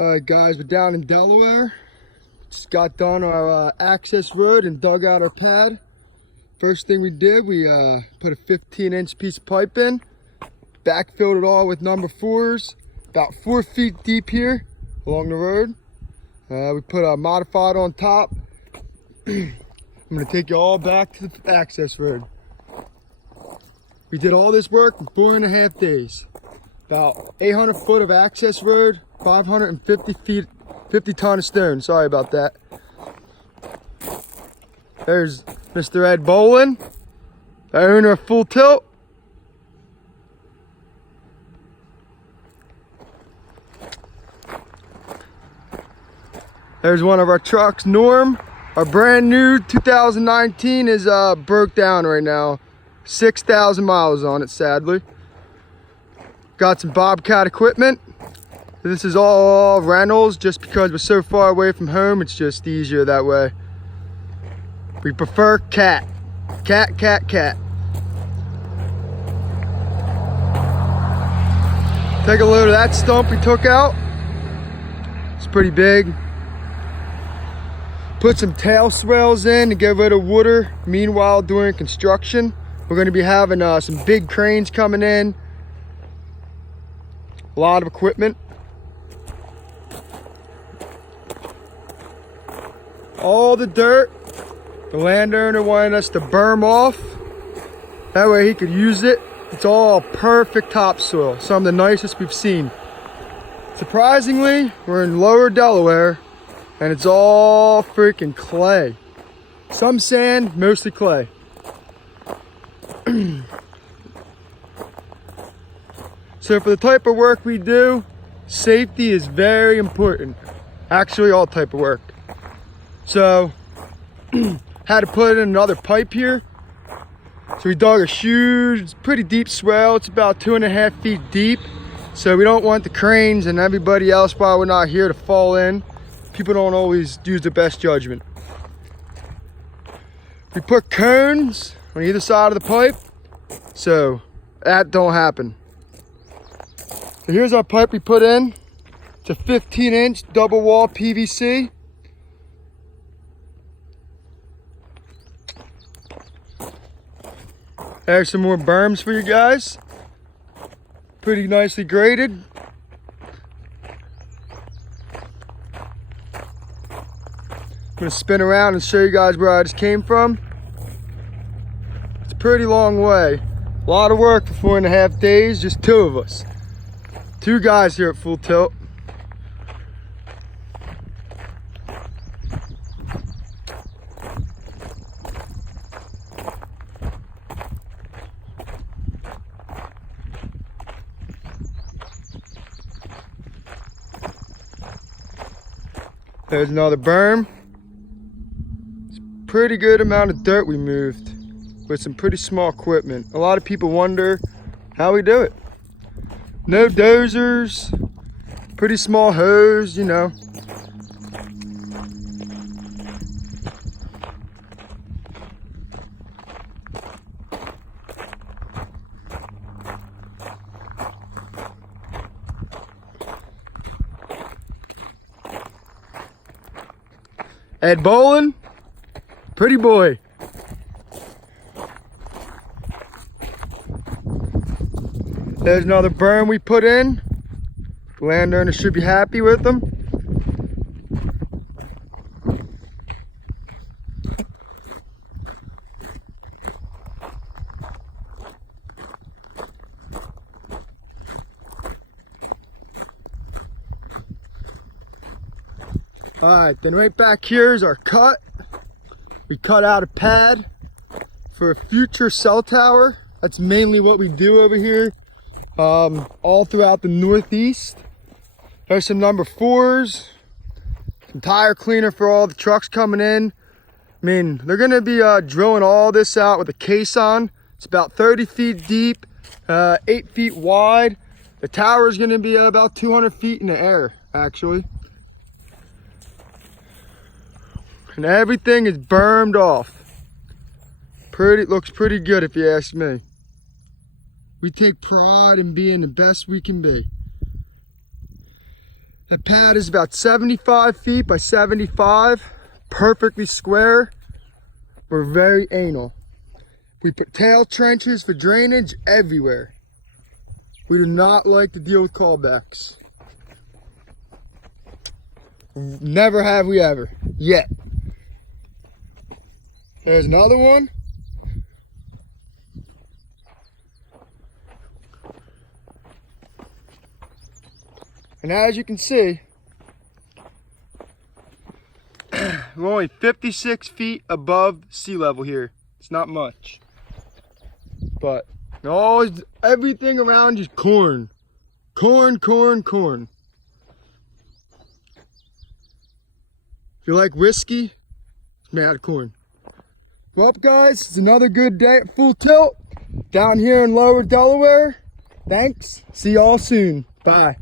Alright guys, we're down in Delaware. Just got done our access road and dug out our pad. First thing we did, we put a 15-inch piece of pipe in, backfilled it all with number 4s, about 4 feet deep here along the road. We put a modified on top. I'm gonna take you all back to the access road. We did all this work in 4.5 days. About 800 foot of access road, 550 feet, 50 ton of stone. Sorry about that. There's Mr. Ed Bolin, the owner of Full Tilt. There's one of our trucks, Norm. Our brand new 2019 is broke down right now. 6,000 miles on it, sadly. Got some Bobcat equipment. This is all rentals just because we're so far away from home. It's just easier that way. We prefer cat. Cat, cat, cat. Take a load of that stump we took out. It's pretty big. Put some tail swales in to get rid of water. Meanwhile, during construction, we're going to be having some big cranes coming in. A lot of equipment. All the dirt, the landowner wanted us to burn off. That way he could use it. It's all perfect topsoil, some of the nicest we've seen. Surprisingly, we're in lower Delaware and it's all freaking clay. Some sand, mostly clay. So for the type of work we do, safety is very important. Actually, all type of work. So, had to put in another pipe here. So we dug a huge, pretty deep swell. It's about 2.5 feet deep. So we don't want the cranes and everybody else while we're not here to fall in. People don't always use their best judgment. We put cones on either side of the pipe, so that don't happen. So here's our pipe we put in. It's a 15-inch double wall PVC. There's some more berms for you guys. Pretty nicely graded. I'm gonna spin around and show you guys where I just came from. It's a pretty long way. A lot of work for 4.5 days, just 2 of us. 2 guys here at Full Tilt. There's another berm. It's a pretty good amount of dirt we moved with some pretty small equipment. A lot of people wonder how we do it. No dozers, pretty small hose, you know. Ed Bolin, pretty boy. There's another berm we put in. The landowner should be happy with them. All right, then right back here is our cut. We cut out a pad for a future cell tower. That's mainly what we do over here, all throughout the Northeast. There's some number 4s, some tire cleaner for all the trucks coming in. I mean, they're gonna be drilling all this out with a caisson. It's about 30 feet deep, 8 feet wide. The tower is gonna be about 200 feet in the air, actually. And everything is bermed off. Looks pretty good if you ask me. We take pride in being the best we can be. The pad is about 75 feet by 75, perfectly square. We're very anal. We put tail trenches for drainage everywhere. We do not like to deal with callbacks. Never have we ever, yet. There's another one. And as you can see, we're only 56 feet above sea level here. It's not much. But always, everything around is corn. Corn, corn, corn. If you like whiskey, it's made out of corn. Well, guys, it's another good day at Full Tilt down here in Lower Delaware. Thanks. See y'all soon. Bye.